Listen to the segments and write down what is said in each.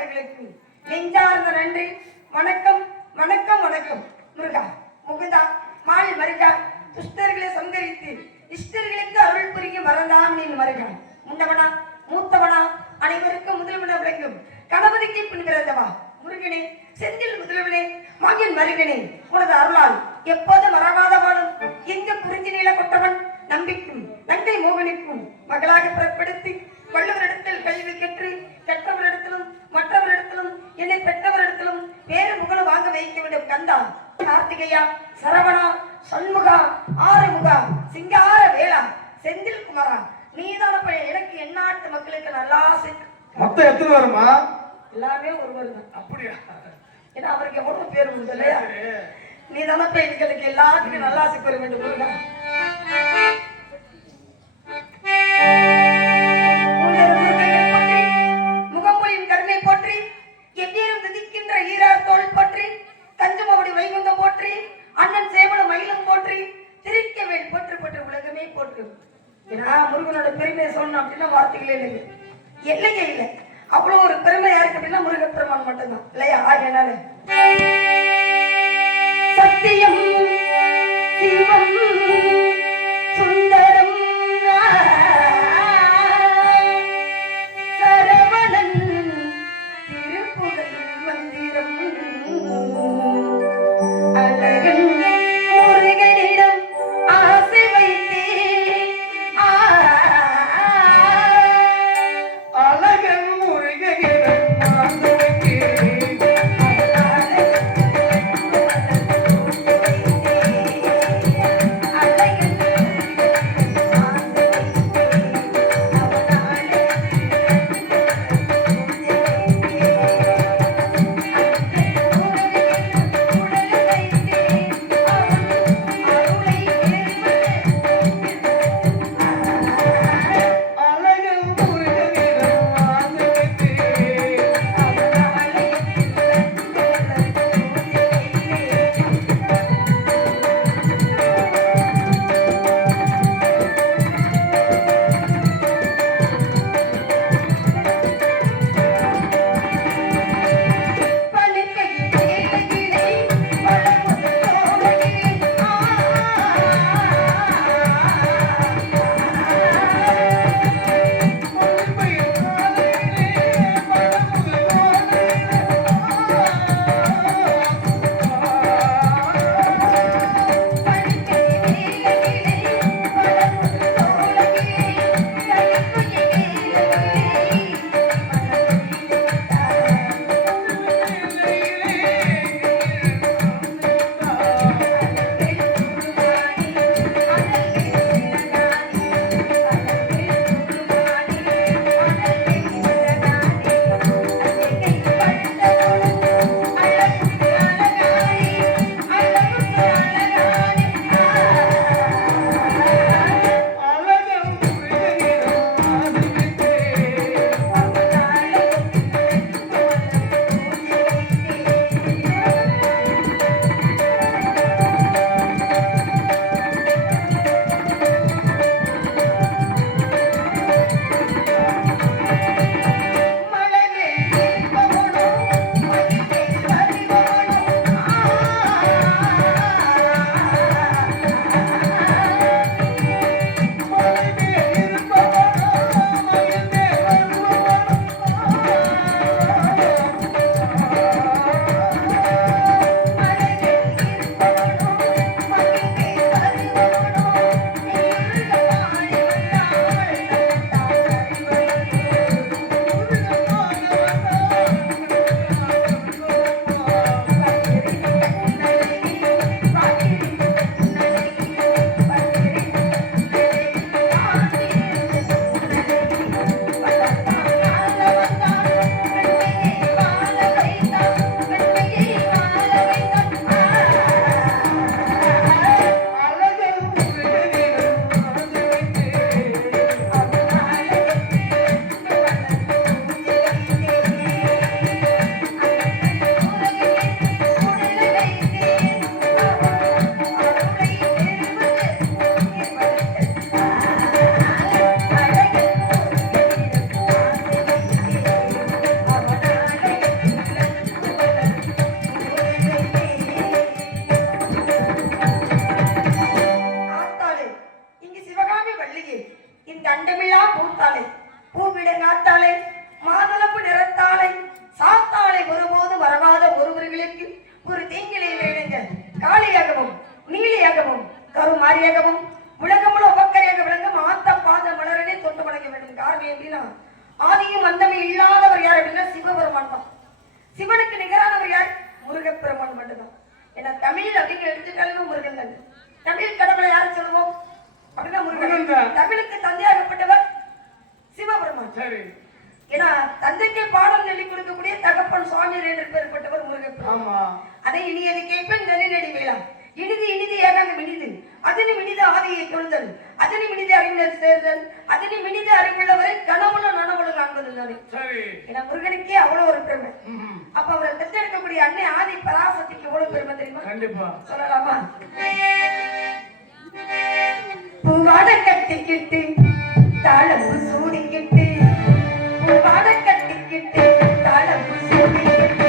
அடியார்களுக்கு நெஞ்சார்ந்த நன்றி. வணக்கம் வணக்கம் வணக்கம். முருகா முகுதா மால் மருகா துஷ்டர்களை சங்கரித்து இஷ்டர்களுக்கு அருள் புரியும் மறந்தாமனின் மருகா முண்டவனா மூத்தவனா அனைவருக்கும் முதல்வன விளங்கும் கணபதிக்கு பின் பிறந்தவா முருகனே செந்தில் முதல்வனே மகன் மருகனே உனது அருளால் எப்போது மறவாதவானும் எங்க குறிஞ்சி நீள கொட்டவன் நம்பிக்கும் நங்கை மோகனுக்கும் மகளாக பிறப்படுத்தி வள்ளுவரிடத்தில் கல்வி கற்று கற்றவரிடத்திலும் மற்றவரிடத்திலும் என்னை பெற்றவரிடத்திலும் வேறு முகன வாங்க வைக்க வேண்டும் கந்தா கார்த்திகையா சரவணா சண்முகா ஆறுமுகா சிங்கார வேளா செந்தில் குமாரா நீதான எனக்கு எந்நாட்டு மக்களுக்கு நல்லா மொத்தம் எத்தனை வருமா? எல்லாமே ஒருவர் தான். அப்படியா? ஏன்னா அவருக்கு எவ்வளவு பேர் உண்டு இல்லையா? நீதான எங்களுக்கு எல்லாத்துக்கும் நல்லா பெற வேண்டும் முருகா. முகமொழியின் கருணை போற்றி எவ்வீரும் விதிக்கின்ற ஈரார் தோல் போற்றி தஞ்சமபடி வைகுந்தம் போற்றி அண்ணன் சேவல மயிலும் போற்றி திரிக்கவேல் போற்று போற்று உலகமே போற்று. ஏன்னா முருகனோட பெருமையை சொல்லணும் அப்படின்னா வார்த்தைகளே இல்லைங்க, எல்லையே இல்லை. அவ்வளவு ஒரு பெருமை யாருக்கு அப்படின்னா முருகப்பெருமான் மட்டும்தான் இல்லையா? ஆகையினால சத்தியம் சிவம் சுந்தரம் சரவணன் திருப்புகழ் மந்திரம் அழகன் முருகனிடம் ஆசை வைத்தே அழகன் முருகனிடம் ஆசை வைத்தே ஆத்தாளை மாதுளப்பு நிறத்தாளை சாத்தாளை ஒருபோது வரவாத ஒருவர்களுக்கு ஒரு தீங்கிலை வேணுங்க காளியாகவும் நீலியாகவும் கருமாரியாகவும் உலகமுள்ள உபக்கரையாக விளங்கும் ஆத்த பாத மலரனே தொட்டு வணங்க வேண்டும். காரணம் எப்படின்னா ஆதியும் அந்தமே இல்லாதவர் யார் அப்படின்னா சிவபெருமான் தான். சிவனுக்கு நிகரானவர் யார்? முருகப்பெருமான் மட்டும்தான். ஏன்னா தமிழ் அப்படிங்கிற எடுத்துக்காலும் முருகன் தான். தமிழ் கடவுளை யாரு சொல்லுவோம் அப்படின்னா முருகன். தமிழுக்கு தந்தையாகப்பட்டவர் சிவபெருமான். சரி. ஏன்னா தந்தைக்கு பாடம் சொல்லி கொடுக்கக்கூடிய தகப்பன் சுவாமி என்று பெறப்பட்டவர் முருகப்பெருமான். அதை இனியது கேட்பேன் நெடி வேளாம் இனிது இனிது ஏகாங்க மினிது அதனி மினிது ஆதியை தொழுதல் அதனி மினிது அறிவினர் சேர்தல் அதனி மினிது அறிவுள்ளவரை கனவுல நனவுல காண்பது தானே. ஏன்னா முருகனுக்கே அவ்வளவு ஒரு பெருமை. அப்ப அவரை பெற்றெடுக்கக்கூடிய அன்னை ஆதி பராசக்திக்கு எவ்வளவு பெருமை தெரியுமா? கண்டிப்பா சொல்லலாமா? பூவாட கட்டிக்கிட்டு தாளம்பு சூடிக்கிட்டு பூவாட கட்டிக்கிட்டு தாளம்பு சூடிக்கிட்டு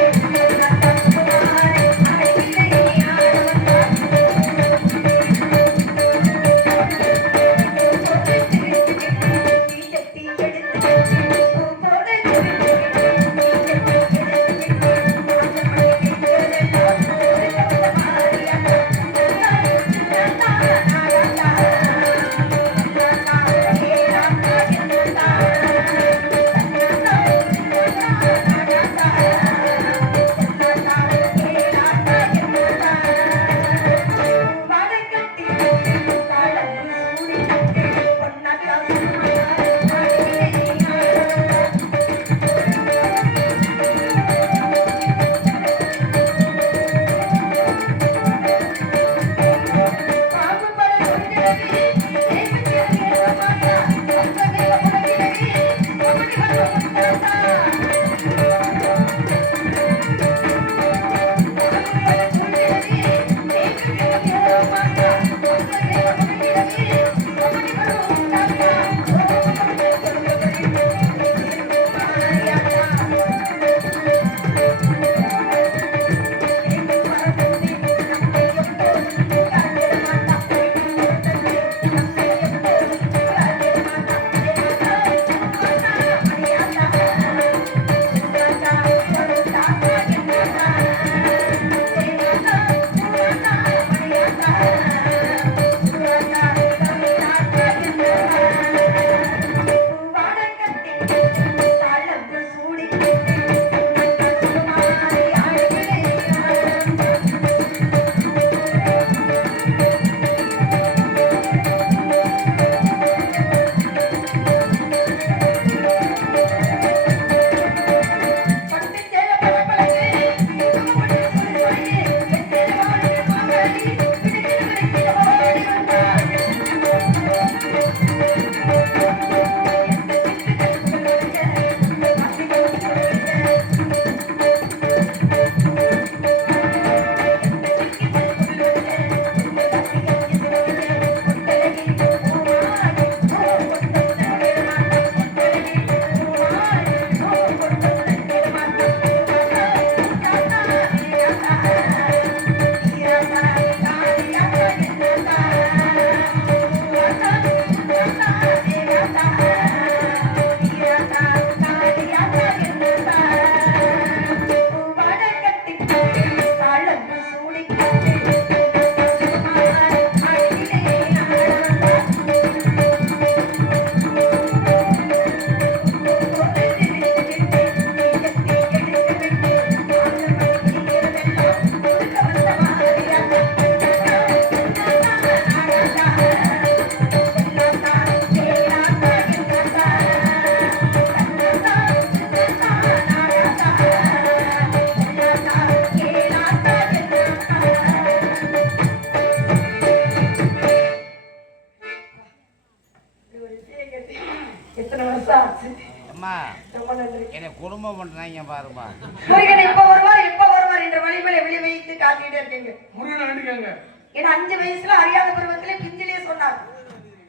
குடும்பம் பண்றாங்க பாருமா. முருகன் எப்ப வருவார் என்ற வழிகளை வெளி வைத்து காட்டிட்டே இருக்கீங்க. முருகன் வேண்டிக்கங்க. ஏன்னா 5 வயசுல அறியாத பருவத்திலே பிஞ்சிலே சொன்னார்,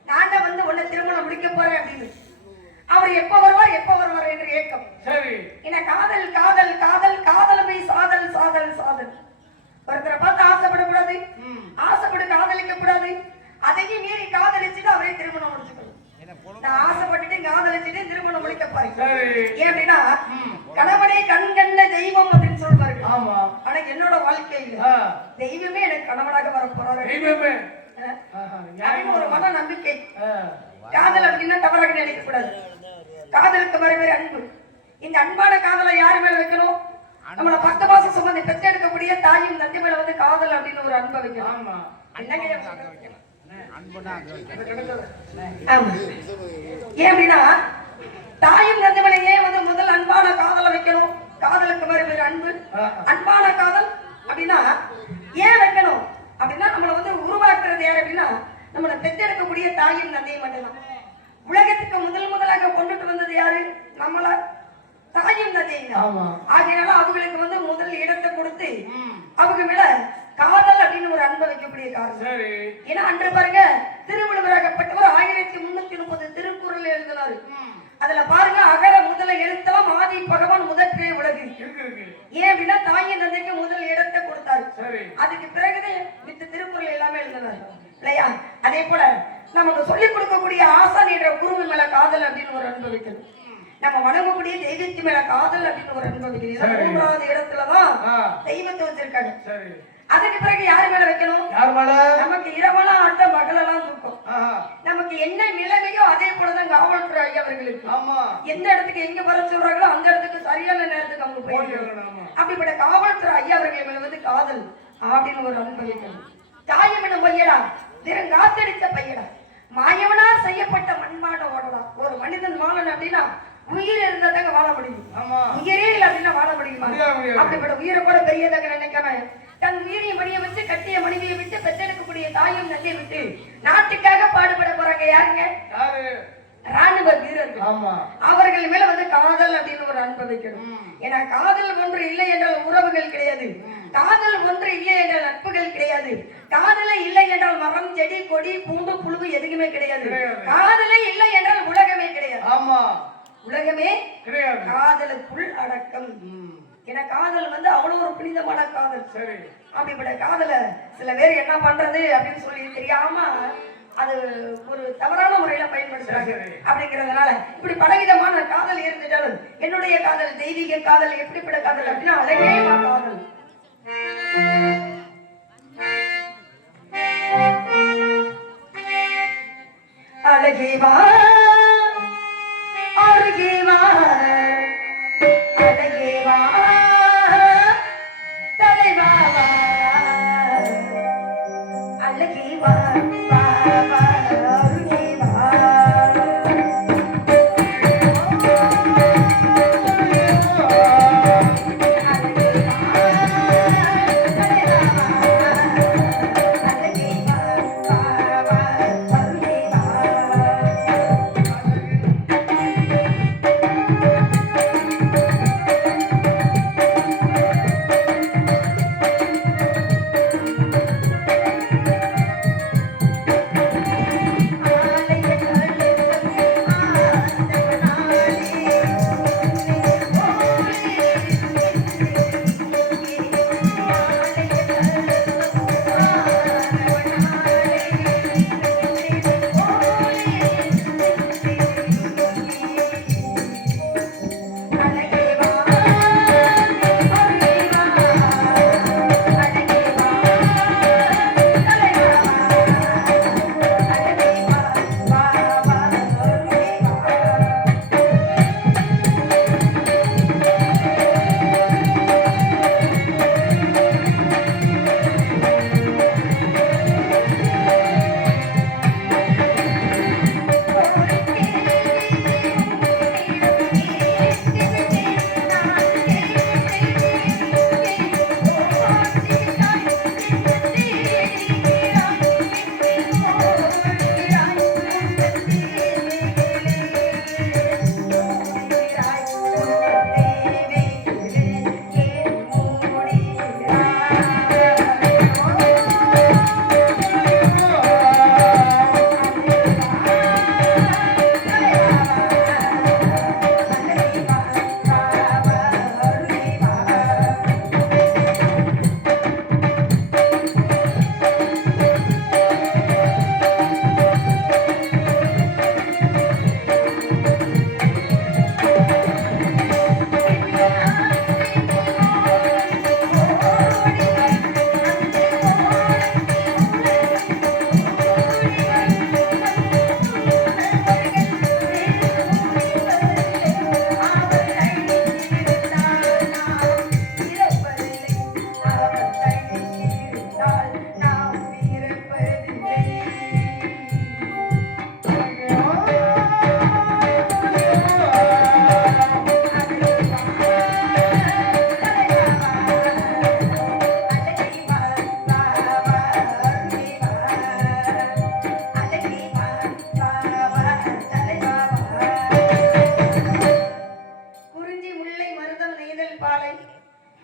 நான் தான் வந்து உன்னை திருமணம் முடிக்க போறேன் அப்படின்னு. அவர் எப்ப வருவார் என்று ஏக்கம். சரி. ஏன்னா காதல் காதல் காதல் காதலமை சாதல் சாதல் சாதல். ஒருத்தரை பார்த்து ஆசைப்படக்கூடாது, ஆசைப்பட்டு காதலிக்க கூடாது, அதையும் மீறி காதலிச்சுட்டு அவரே திருமணம் முடிச்சுக்கணும். நான் ஆசைப்பட்டுட்டு காதலிச்சுட்டு திருமணம் முடிக்க போறேன். சரி. ஏன் அப்படின்னா கணவனே கண் கண்ட தெய்வம் அப்படின்னு சொல்றாரு. ஆமா. ஆனா என்னோட வாழ்க்கையில தெய்வமே எனக்கு கணவனாக வர போறாரு. தெய்வமே. அப்படின்னு ஒரு மன நம்பிக்கை. காதல் அப்படின்னா தவறாக நினைக்க கூடாது. காதலுக்கு வர அன்பு. இந்த அன்பான காதலை யாரு மேல வைக்கணும்? நம்மள 10 மாசம் சுமந்து பெற்றெடுக்கக்கூடிய தாயும் தந்தை மேல வந்து காதல் அப்படின்னு ஒரு அன்பை வைக்கணும். ஆமா. ஏன் அப்படின்னா தாயும் தந்தை மேல ஏன் வந்து முதல் அன்பான காதலை வைக்கணும்? காதலுக்கு வர அன்பு. அன்பான காதல் அப்படின்னா ஏன் வைக்கணும் அப்படின்னா நம்மளை வந்து உருவாக்குறது யார் அப்படின்னா நம்மளை பெற்றெடுக்கக்கூடிய தாயும் தந்தையும் மட்டும்தான். உலகத்துக்கு முதலாக கொண்டுட்டு வந்தது யாரு? நம்மள தாயும் தந்தையும். ஆகையால அவங்களுக்கு வந்து முதல் இடத்தை கொடுத்து அவங்க மேல காதல் அப்படின்னு ஒரு அன்பை வைக்கக்கூடிய காரணம். ஏன்னா அன்று பாருங்க திருவள்ளுவராகப்பட்டவர் 1330 திருக்குறள் எழுதினாரு. அதுல பாருங்க அகர முதல எழுத்தலாம் ஆதி பகவான் முதற்றே உலகு. ஏன் அப்படின்னா தாயின் தந்தைக்கு முதல் இடத்தை கொடுத்தாரு. அதுக்கு பிறகுதான் மித்த திருக்குறள் எல்லாமே எழுதினாரு இல்லையா? அதே போல நமக்கு சொல்லிக் கொடுக்கக்கூடிய ஆசான் என்ற குருவி மேல காதல் அப்படின்னு ஒரு அன்பு வைக்கணும். நம்ம வணங்கக்கூடிய தெய்வத்து மேல காதல் அப்படின்னு ஒரு அன்பு வைக்கணும். 3வது இடத்துலதான் தெய்வத்தை வச்சிருக்காங்க. அதுக்கு பிறகு யாரு மேல வைக்கணும்? நமக்கு இரவெல்லாம் ஆட்டம் பகலெல்லாம் தூக்கம். நமக்கு என்ன நிலைமையோ அதே போலதான் காவல்துறை ஐயா அவர்களுக்கு. எந்த இடத்துக்கு எங்க வர சொல்றாங்களோ அந்த இடத்துக்கு சரியான நேரத்துக்கு அவங்க போயிடணும். அப்படிப்பட்ட காவல்துறை ஐயா அவர்கள் மேல வந்து காதல் அப்படின்னு ஒரு அன்பு வைக்கணும். தாயமிட பையடா காத்தடிச்ச பையடா மாயவனா செய்யப்பட்ட மண்பாட ஓடலாம். ஒரு மனிதன் வாழணும் அப்படின்னா உயிர் இருந்தா தாங்க வாழ முடியும். உயிரே இல்லை அப்படின்னா வாழ முடியுமா? அப்படிப்பட்ட உயிரை கூட பெரியதாக நினைக்காம தன் உயிரையும் பணிய வச்சு கட்டிய மனைவியை விட்டு பெற்றெடுக்கக்கூடிய தாயும் தந்தையை விட்டு நாட்டுக்காக பாடுபட போறாங்க. யாருங்க? ராணுவ வீரர்கள். அவர்கள் மேல வந்து காதல் அப்படின்னு ஒரு அன்பை வைக்கணும். ஏன்னா காதல் ஒன்று இல்லை என்றால் உறவுகள் கிடையாது. காதல் ஒன்று இல்லை என்றால் நட்புகள் கிடையாது. காதலே இல்லை என்றால் மரம் செடி கொடி பூண்டு புழுவு எதுவுமே கிடையாது. காதலே இல்லை என்றால் உலகமே கிடையாது. உலகமே காதலுக்குள் அடக்கம். ஏன்னா காதல் வந்து அவ்வளவு ஒரு புனிதமான காதல். அப்படிப்பட்ட காதலை சில பேர் என்ன பண்றது அப்படின்னு சொல்லி தெரியாம அது ஒரு தவறான முறையில பயன்படுத்துறாங்க. அப்படிங்கிறதுனால இப்படி பலவிதமான காதல் இருந்துட்டாலும் என்னுடைய காதல் தெய்வீக காதல். எப்படிப்பட்ட காதல் அப்படின்னா அழகே காதல். அழகேவா அழகேவா அழகேவா தலைவாவா அழகேவா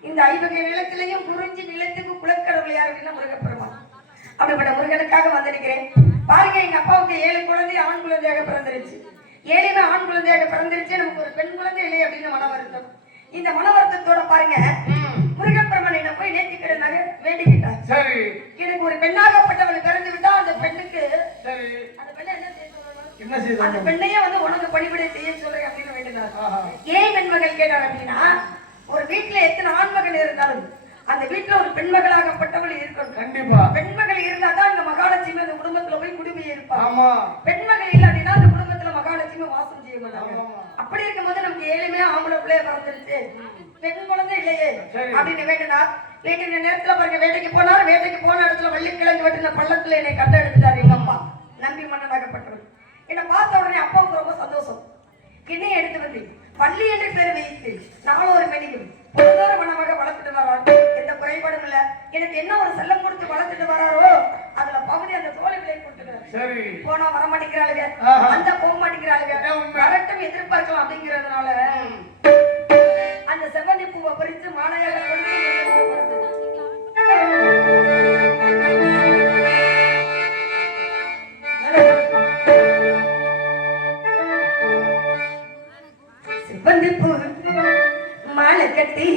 இந்த ஐவகை நிலத்திலையும் குறிஞ்சி நிலத்துக்கு குலக்கடவுள் யார் அப்படின்னா முருகப்பெருமான். அப்படிப்பட்ட முருகனுக்காக வந்திருக்கிறேன். பாருங்க, எங்க அப்பாவுக்கு 7 குழந்தை ஆண் குழந்தையாக பிறந்துருச்சு. 7மே ஆண் குழந்தையாக பிறந்துருச்சு. நமக்கு ஒரு பெண் குழந்தை இல்லை அப்படின்னு மன வருத்தம். இந்த மன வருத்தத்தோட பாருங்க, முருகப்பெருமான் என்ன போய் நேர்த்திக்கடனாக வேண்டிக்கிட்டார். சரி, எனக்கு ஒரு பெண்ணாகப்பட்டவள் பிறந்து விட்டா அந்த பெண்ணுக்கு சரி, அந்த பெண்ணை என்ன செய்ய சொல்லணும்? என்ன செய்ய அந்த பெண்ணையே வந்து உனக்கு பணிபடை செய்ய சொல்றேன் அப்படின்னு வேண்டினார். ஆஹா. ஏன் பெண்மகள் கேட்டார் அப்படின்னா, ஒரு வீட்டுல எத்தனை ஆண்மகள் இருந்தாலும் அந்த வீட்டுல ஒரு பெண்மகளாகப்பட்டவள் இருக்கணும். கண்டிப்பா பெண்மகள் இருந்தா தான் இந்த மகாலட்சுமி அந்த குடும்பத்துல போய் குடிமையை இருப்பாங்க. ஆமா. பெண்மகள் இல்லை அப்படின்னா அந்த குடும்பத்துல மகாலட்சுமி வாசம் செய்ய மாட்டாங்க. ஆமா. அப்படி இருக்கும்போது நமக்கு 7மே ஆம்பளை பிள்ளைய பிறந்துருச்சு, பெண் குழந்தை இல்லையே சரி. அப்படின்னு வேண்டினார். வேண்டின நேரத்துல பாருங்க, வேட்டைக்கு போனார். வேட்டைக்கு போன இடத்துல வள்ளிக்கிழங்கு வெட்டின பள்ளத்துல என்னை கண்ட எடுத்துட்டாரு எங்க அப்பா, நம்பி மன்னனாகப்பட்டவர். என்னை பார்த்த உடனே அப்பாவுக்கு ரொம்ப சந்தோஷம். கிண்ணையை எடுத்து வந்து வள்ளி என்று பேர் வைத்து நானும் ஒரு மெனியும் பொழுதோறு மனமாக வளர்த்துட்டு வராரு. எந்த குறைபாடும் இல்ல. எனக்கு என்ன ஒரு செல்லம் கொடுத்து வளர்த்துட்டு வராரோ அதுல பகுதி அந்த தோலை விலை கொடுத்துட்டாரு. சரி, போனா வர மாட்டேங்கிறாளுங்க, ஆஹா. வந்தா போக மாட்டேங்கிறாளுங்க, உண்மை. வரட்டும் எதிர்பார்க்கலாம் அப்படிங்கிறதுனால அந்த செவ்வந்தி பூவை பறித்து மாலையாக கொண்டு செவ்வந்தி பூ மாலை கட்டி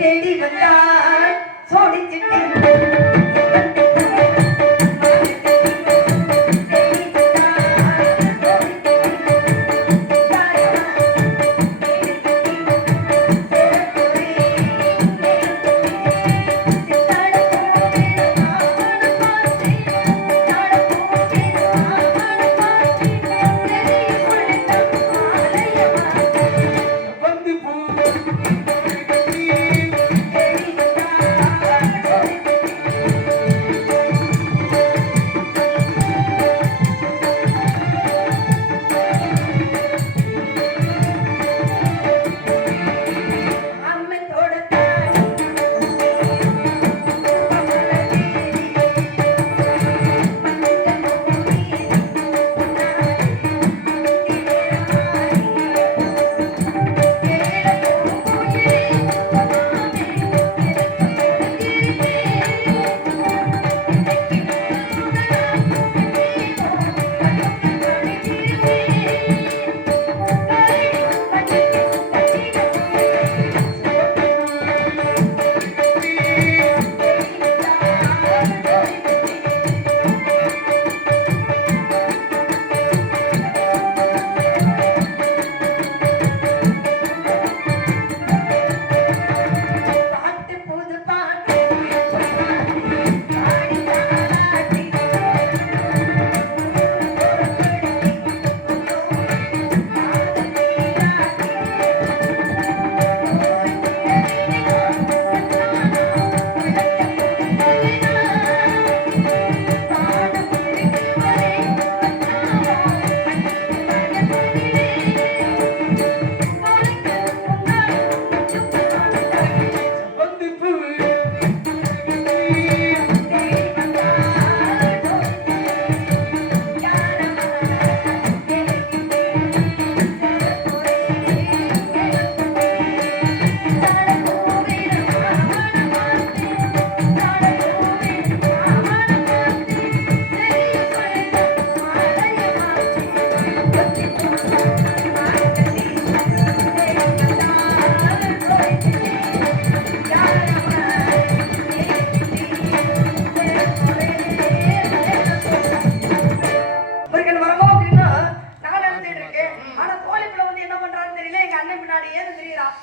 தேடி வந்தாள் சோடிச்சிட்டு. வந்து பூ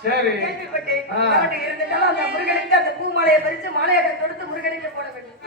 சரி. கேள்விப்பட்டேன். அவன்கிட்ட இருந்துட்டாலும் அந்த முருகனுக்கு அந்த பூ மாலையை பறித்து மாலையாக தொடுத்து முருகனுக்கு போட வேண்டும்.